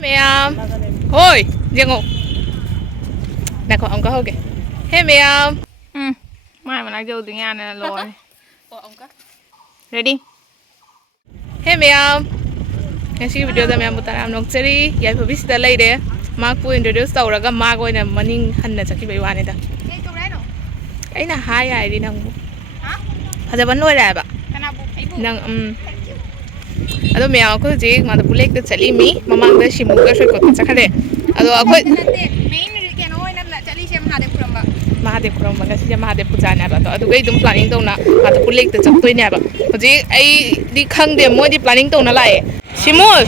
ma'am. Ôi, riêng ngộ. Này còn ông có hô kìa. Hey ma'am. Mai mà nói dâu tiếng Anh này rồi. Ông có. Ready? Hey ma'am. Ngasi video da ma'am butaram nokchari. Yai phabi sida lay de. Mark pu introduce tawraga mark oina maning hanna chaki bai wani da. Ei to rai no. Aina hai ai di nang bu. Ha? Phajaban loi rai ba. Kana bu ai bu. Nang ado ma'am ko ji ma da bulek da chali mi mamang da shimu ka shoi ko chakhare. Ado akhoi main ke no oina la chali se Mahadev Kuramba. Mahadev Kuramba ga si Mahadev puja na ba to adu gai dum planning tawna ma da bulek da chaktoi na ba. Hoji ai di khang de moi di planning tawna lai. Shimul.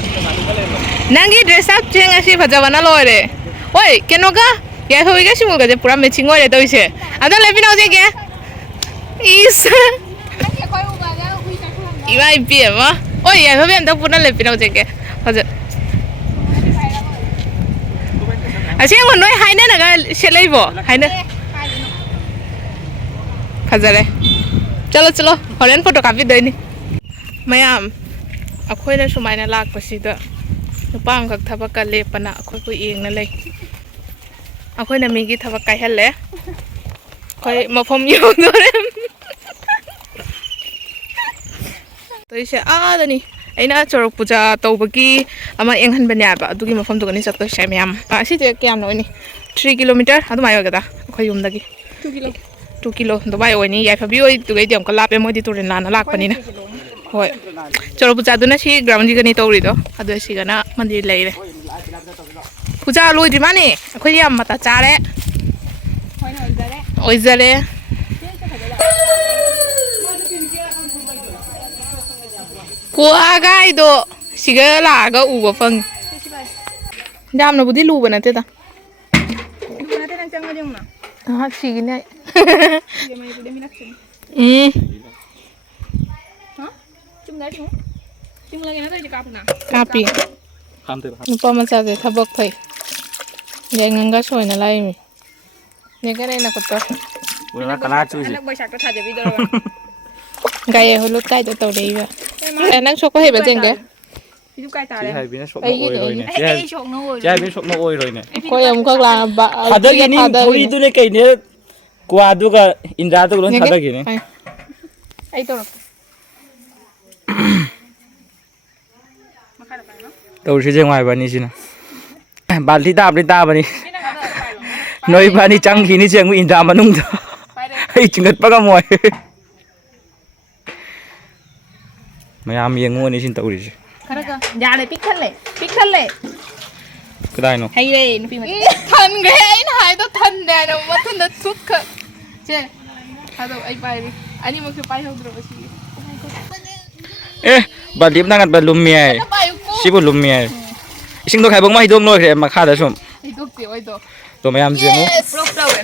Nangi dress up cheng asi phajabana loire. Oi, kenoga? Ya hoi ga shimul ga je pura matching oi re toise. Ada lebi na je ke? Is. Ibai pi ma. Oi, ya hoi am da pura lebi na je ke. Phaja. Asi mo noi haina na ga shelai bo. Haina. Phajare. Chalo chalo, horen photo copy doi ni. Mayam. Akhoi na sumaina lak pasida. Nupa ang kag thaba ka le pana akhoi ko ing na lay. Akhoi na migi thaba kai halle. Khoi mafam yong dore. To ise dani aina chorok puja tawbagi ama enghan banya ba adugi mafam to gani chakto sha myam. Asi te kyam no ni 3 km adu mai ga da akhoi yum dagi 2 kilo do bai oi ni ya phabi oi tu gai diam ka lape moi di turin lana lak pani na. Hoi. Choro puja duna si ground ji gani tawri do adu si gana mandir lai re. Puja loi di mani akhoi yam mata chare. Oi zare. Kuah gai do siga la ga u ba phang. Dam na budi lu ba na te ta. Sige na. Kapi. Nupa maca de thabak thai. Ye nganga soi na lai mi. Ne ka na ko to. Ura kala chu ji. Anak boy sak to tha jabi do ba. Gai holut kai to dei ba. Nang sok ko he ba jeng ke. Pi kai ta le. Hai bin sok no oi roi ne. Ai sok no oi. Ai bin sok no oi roi ne. Ko yam ka la ba. Thada gi ni thori tu ne kai ne kwa du ga indra tu lon thada gi ne. Ai to. Tau si je ngai ba ni sina. Bal thi ta ba ni. Noi ba ni chang khi ni cheng indra manung da. Ai chingat pa ga moi. Mayam yengu ni sin tau ri si. Kharaga ja le pik khalle. Kedai no. Hay re nupi ma. Than ge ai na hai to than ne no ma thun da thuk kha. Che. Hado ai pai ri. Ani mo ke pai hodro ba si. Ba dip na ngat ba lum mi ai. Si bu lum mi ai. Ising do khai bong ma hidong noi re ma kha da sum. Hidok ti oi do. To mayam jengu.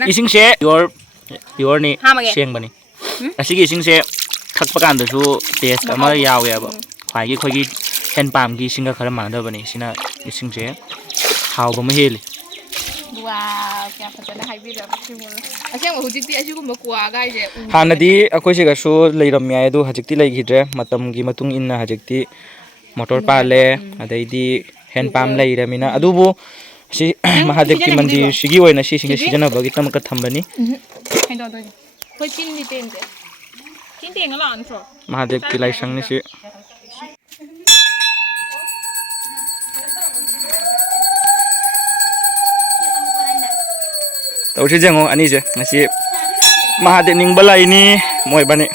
Ising se your ni siang ba ni. Asigi ising se thak pa kan da su taste ama yaw ya ba. Khwai gi khoi gi hen pam gi singa khara ma da ba ni sina ising se haw ba ma heli. Wow, kya phajana hai bi ra si mo. Aseng mo hujik ti asi ko makwa gai je. Hanadi akhoi se ga su leiram ya du hajik ti lai gidre matam gi matung inna hajik ti motor pa le adai di hen pam lai ramina adubu si Mahadev ki mandir sigi oina si singa sijana ba gi tam ka thambani. Hai do do. Khoi chin ni ten je. Chin ten ga lan tro. Mahadev ki lai sang ni si. Tau si jengo ani je ngasi Mahadev ning balai ni moi bani.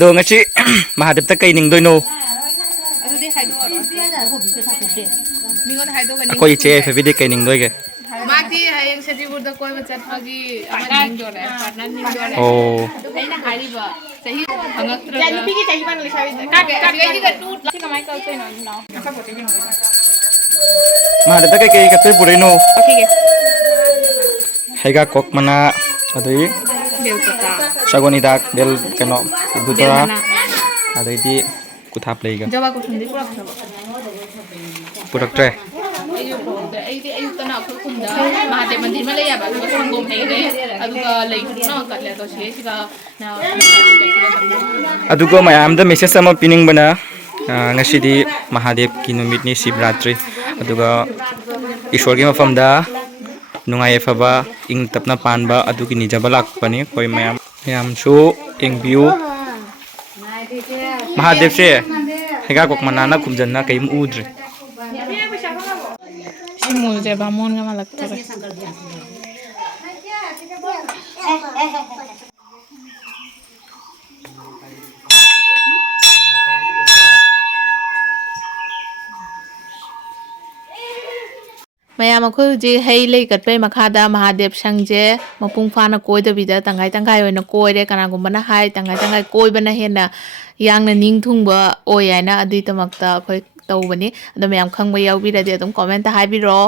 Do ngasi Mahadev ta kai ning doi no. Adu de hai do ro. Mingon hai do ga ning. Koi che fe video kai ning doi ge. Mati hayang Sedibur da koi bachat pagi ning do re. Partner ning do re. Oh. Aina hari ba. Sahi hangak tra. Ya nupi ki sahi ban le sabi. Ka ga ga tut. Chi kamai ka utai no no. Ka pote ning. Mahadev ta kai kai ka tu pure no. Okay ge. Haiga kok mana adai Del kota. Sagoni dak del keno budora adai di kuthap leiga Jawa ko sundi pura purak tre ꯑꯩꯗꯤ ꯑꯌꯨꯛꯇꯅ ꯑꯩꯈꯣꯏ ꯈꯨꯟꯗ ꯃꯍꯥꯗꯦꯕ ꯃꯟꯗꯤꯔ ꯑꯃ ꯂꯩꯌꯦꯕ ꯑꯗꯨꯒ ꯁꯪꯒꯣꯝ ꯍꯩꯔꯦ ꯑꯗꯨꯒ ꯂꯩ ꯈꯨꯅ ꯀꯠꯂꯦ ꯑꯗꯣ ꯁꯤꯒ ꯑꯗꯨꯒ ꯃꯌꯥꯝꯗ ꯃꯦꯁꯦꯖ ꯑꯃ ꯄꯤꯅꯤꯡꯕꯅ ngasi Mahadev ki numit ni Shivratri aduga Ishwar gi mafamda nungai faba ing tapna panba adugi nijaba lakpani koi mayam su engbiu Mahadev se hega kok manana kumjanna kaim udre simul je bamon ga malak tore ꯃꯌꯥꯝ ꯑꯩꯈꯣꯏ ꯍꯧꯖꯤꯛ ꯍꯩ ꯂꯩ ꯀꯠꯄꯩ ꯃꯈꯥꯗ ꯃꯍꯥꯗꯦꯕ ꯁꯪꯁꯦ ꯃꯄꯨꯡ ꯐꯥꯅ ꯀꯣꯏꯗꯕꯤꯗ ꯇꯪꯈꯥꯏ ꯇꯪꯈꯥꯏ ꯑꯣꯏꯅ ꯀꯣꯏꯔꯦ ꯀꯅꯥꯒꯨꯝꯕꯅ ꯍꯥꯏ ꯇꯪꯈꯥꯏ ꯇꯪꯈꯥꯏ ꯀꯣꯏꯕꯅ ꯍꯦꯟꯅ ꯌꯥꯡꯅ ꯅꯤꯡ ꯊꯨꯡꯕ ꯑꯣꯏ ꯍꯥꯏꯅ ꯑꯗꯨꯒꯤꯗꯃꯛꯇ ꯑꯩꯈꯣꯏ ꯇꯧꯕꯅꯤ ꯑꯗꯣ ꯃꯌꯥꯝ ꯈꯪꯕ ꯌꯥꯎꯕꯤꯔꯗꯤ ꯑꯗꯨꯝ ꯀꯣꯃꯦꯟꯇ ꯍꯥꯏꯕꯤꯔꯛꯑꯣ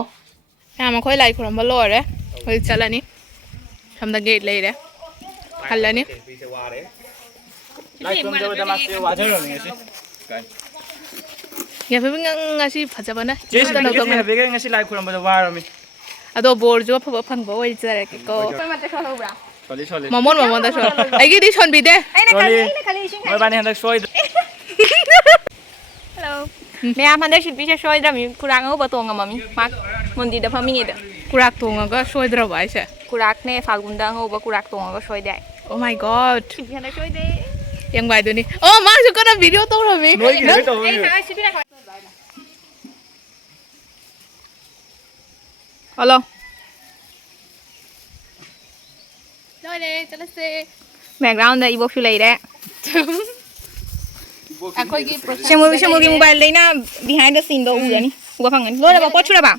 ꯃꯌꯥꯝ ꯑꯩꯈꯣꯏ ꯂꯥꯏ ꯈꯨꯔꯝꯕ ꯂꯣꯏꯔꯦ ꯍꯧꯖꯤꯛ ꯆꯠꯂꯅꯤ ꯁꯣꯝꯗ ꯒꯦꯠ ꯂꯩꯔꯦ ꯍꯜꯂꯅꯤ ꯌꯥꯏꯐꯕꯤ ꯉꯁꯤ ꯐꯖꯕꯅ ngasi lai khurambada warami ꯑꯗꯣ ꯕꯣꯔꯁꯨ ꯑꯐꯕ ꯐꯪꯕ ꯑꯣꯏꯖꯔꯒꯦꯀꯣ ꯃꯃꯣꯟꯗ ꯁꯣ ꯑꯩꯒꯤꯗꯤ ꯁꯣꯟꯕꯤꯗꯦ ꯃꯣꯏꯕꯥꯅꯤ ꯍꯟꯗꯛ ꯁꯣꯏꯗ꯭ꯔꯦ ꯍꯜꯂꯣ ꯃꯌꯥꯝ ꯍꯟꯗꯛ ꯁꯤꯠꯄꯤꯁꯦ ꯁꯣꯏꯗ꯭ꯔꯕꯅꯤ ꯈꯨꯔꯥꯛ ꯑꯉꯧꯕ ꯇꯣꯡꯉꯝꯃꯃꯤ ꯃꯥ ꯃꯟꯗꯤꯔꯗ ꯐꯝꯃꯤꯉꯩꯗ ꯀꯨꯔꯥꯛ ꯇꯣꯡꯉꯒ ꯁꯣꯏꯗ꯭ꯔꯕ ꯑꯩꯁꯦ ꯀꯨꯔꯥꯛꯅꯦ ꯐꯥꯜꯒꯨꯟꯗ ꯑꯉꯧꯕ ꯀꯨꯔꯥꯛ ꯇꯣꯡꯉꯒ ꯁꯣꯏꯗꯦ ꯑꯣ ꯃꯥꯏ ꯒꯣꯗ ꯁꯤꯠꯄꯤ ꯍꯟꯗꯛ ꯁꯣꯏꯗꯦ ꯌꯦꯡꯕꯥꯏꯗꯨꯅꯤ ꯑꯣ ꯃꯥꯁꯨ ꯀꯟꯅ ꯚꯤꯗꯤꯑꯣ ꯇꯧꯔꯝꯃꯤ ꯍꯜꯂꯣ ꯂꯣꯏꯔꯦ ꯆꯠꯂꯁꯦ ꯕꯦꯛꯒ꯭ꯔꯥꯎꯟꯗ ꯏꯕꯣꯛꯁꯨ ꯂꯩꯔꯦ ꯑꯩꯈꯣꯏꯒꯤ ꯁꯦꯃꯨꯒꯤ ꯃꯣꯕꯥꯏꯜꯗꯩꯅ ꯕꯤꯍꯥꯏꯟ ꯗ ꯁꯤꯟꯗꯣ ꯎꯔꯅꯤ ꯎꯕ ꯐꯪꯒꯅꯤ ꯂꯣꯏꯔꯕ ꯄꯣꯠ ꯁꯨꯔꯕ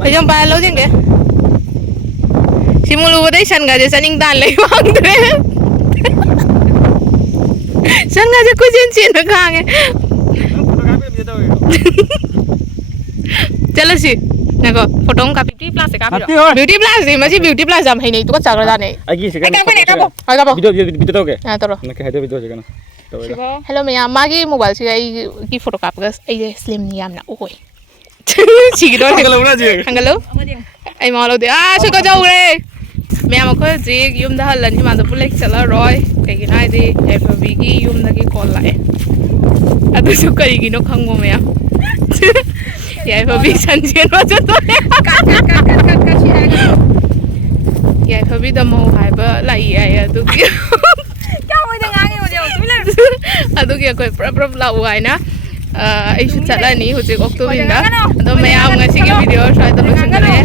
ꯐꯩꯖꯣꯝ ꯄꯥꯏꯔ ꯂꯧꯁꯤꯟꯒꯦ ꯁꯤꯃꯨ ꯂꯨꯕꯗꯩ ꯁꯟꯒꯥꯁꯦ ꯆꯥꯅꯤꯡ ꯇꯥꯟ ꯂꯩ ꯐꯪꯗ꯭ꯔꯦ ꯁꯟꯒꯥꯁꯦ ꯀꯣꯏꯆꯦꯟ ꯆꯦꯟꯕ ꯈꯥꯡꯉꯦ ꯆꯠꯂꯁꯤ ꯅꯀꯣ ꯐꯣꯇꯣ ꯑꯃ ꯀꯥꯞꯄꯤ ꯕ꯭ꯌꯨꯇꯤ ꯄ꯭ꯂꯥꯁꯁꯦ ꯀꯥꯞꯄꯤꯔꯣ ꯕ꯭ꯌꯨꯇꯤ ꯄ꯭ꯂꯥꯁꯁꯦ ꯃꯁꯤ ꯕ꯭ꯌꯨꯇꯤ ꯄ꯭ꯂꯥꯁ ꯌꯥꯝ ꯍꯩꯅꯩ ꯇꯨꯀꯠ ꯆꯥꯈ꯭ꯔꯖꯥꯠꯅꯦ ꯍꯦꯜꯂꯣ ꯃꯌꯥꯝ ꯃꯥꯒꯤ ꯃꯣꯕꯥꯏꯜꯁꯤꯒ ꯑꯩꯒꯤ ꯐꯣꯇꯣ ꯀꯥꯞꯄꯒ ꯑꯩꯁꯦ ꯁ꯭ꯂꯤꯝ ꯌꯥꯝꯅ ꯑꯣꯏ ꯁꯤꯒꯤꯗꯣꯔꯦ ꯍꯪꯒꯠꯂꯨ ꯑꯩ ꯃꯥ ꯂꯧꯗꯦ ꯁꯨ ꯀꯆꯧꯈ꯭ꯔꯦ ꯃꯌꯥꯝ ꯑꯩꯈꯣꯏ ꯍꯧꯖꯤꯛ ꯌꯨꯝꯗ ꯍꯜꯂꯅꯤ ꯃꯥꯗꯣ ꯄꯨꯂꯩ ꯆꯠꯂꯔꯣꯏ ꯀꯩꯒꯤꯅꯣ ꯍꯥꯏꯗꯤ ꯌꯥꯏꯐꯕꯤꯒꯤ ꯌꯨꯝꯗꯒꯤ ꯀꯣꯜ ꯂꯥꯛꯑꯦ ꯑꯗꯨꯁꯨ ꯀꯔꯤꯒꯤꯅꯣ ꯈꯪꯕꯣ ꯃꯌꯥꯝ ꯌꯥꯏꯐꯕꯤ ꯁꯟꯖꯦꯟꯕ ꯆꯠꯇꯣꯔꯦ ꯌꯥꯏꯐꯕꯤꯗ ꯃꯧ ꯍꯥꯏꯕ ꯂꯥꯛꯏ ꯍꯥꯏ ꯑꯗꯨꯒꯤ ꯑꯗꯨꯒꯤ ꯑꯩꯈꯣꯏ ꯄꯨꯔꯞ ꯄꯨꯔꯞ ꯂꯥꯛꯎ ꯍꯥꯏꯅ ꯑꯩꯁꯨ ꯆꯠꯂꯅꯤ ꯍꯧꯖꯤꯛ ꯑꯣꯛꯇꯣꯕꯤꯟꯗ ꯑꯗꯣ ꯃꯌꯥꯝ ꯉꯁꯤꯒꯤ ꯚꯤꯗꯤꯑꯣ ꯁ꯭ꯋꯥꯏꯗ ꯂꯣꯏꯁꯤꯟꯖꯔꯦ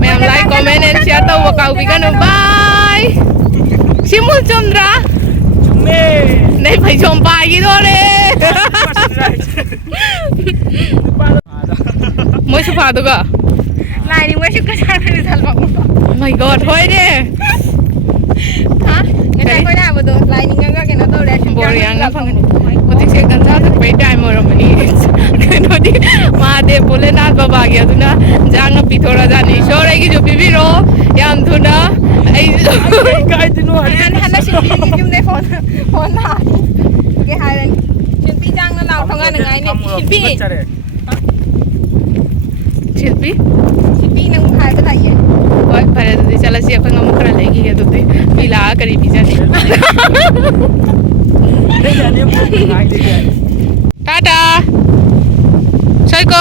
ꯃꯌꯥꯝ ꯂꯥꯏꯛ ꯀꯣꯃꯦꯟ ꯑꯦꯟ ꯁꯤꯌꯥꯔ ꯇꯧꯕ ꯀꯥꯎꯕꯤꯒꯅꯨ ꯕꯥꯏ ꯁꯤꯃꯨꯜ ꯆꯨꯝꯗ꯭ꯔꯥ ꯅꯩ ꯐꯩꯖꯣꯝ ꯄꯥꯏꯈꯤꯗꯣꯔꯦ ꯃꯣꯏ ꯁꯣꯐꯥꯗꯨꯒ ꯂꯥꯏꯅꯤ ꯃꯣꯏꯁꯨ ꯀꯁꯥꯔ ꯊꯜꯕ ꯃꯥꯏ ꯒꯣꯗ ꯍꯣꯏꯅꯦ ꯑꯩꯈꯣꯏꯅ ꯍꯥꯏꯕꯗꯣ ꯂꯥꯏꯅꯤꯡꯉꯒ ꯀꯩꯅꯣ ꯇꯧꯔꯦ ꯕꯣꯔ ꯌꯥꯝꯅ ꯐꯪꯒꯅꯤ ꯍꯧꯖꯤꯛꯁꯦ ꯒꯟꯖꯥ ꯊꯛꯄꯩ ꯇꯥꯏꯝ ꯑꯣꯏꯔꯝꯃꯅꯤ ꯀꯩꯅꯣꯗꯤ ꯃꯍꯥꯗꯦꯕ ꯚꯣꯂꯦꯅꯥꯊ ꯕꯕꯥꯒꯤ ꯑꯗꯨꯅ ꯏꯟꯖꯥꯡꯅ ꯄꯤꯊꯣꯔꯛꯑꯖꯥꯠꯅꯤ ꯏꯁꯣꯔ ꯑꯩꯒꯤꯁꯨ ꯄꯤꯕꯤꯔꯛꯑꯣ ꯌꯥꯝ ꯊꯨꯅ ꯑꯩꯁꯨ ꯌꯨꯝꯗꯩ ꯐꯣꯟ ꯂꯥꯛꯑꯒꯦ ꯍꯥꯏꯔꯅꯤ ꯁꯤꯜꯄꯤ ꯆꯥꯡꯅ ꯂꯥꯎ ꯊꯣꯡꯒꯥꯟꯅꯉꯥꯏꯅꯦ ꯁꯤꯜꯄꯤ ꯁꯤꯜꯄꯤ ꯅꯪ ꯍꯥꯏꯕ ꯂꯥꯛꯏꯌꯦ ꯍꯣꯏ ꯐꯔꯦ ꯑꯗꯨꯗꯤ ꯆꯠꯂꯁꯤ ꯑꯩꯈꯣꯏ ꯉꯃꯨ ꯈꯔ ꯂꯩꯈꯤꯒꯦ ꯑꯗꯨꯗꯤ ꯃꯤ ꯂꯥꯛꯑꯒ ꯀꯔꯤ ꯄꯤꯖꯅꯤ ꯇꯥꯇꯥ ꯁꯣꯏꯀꯣ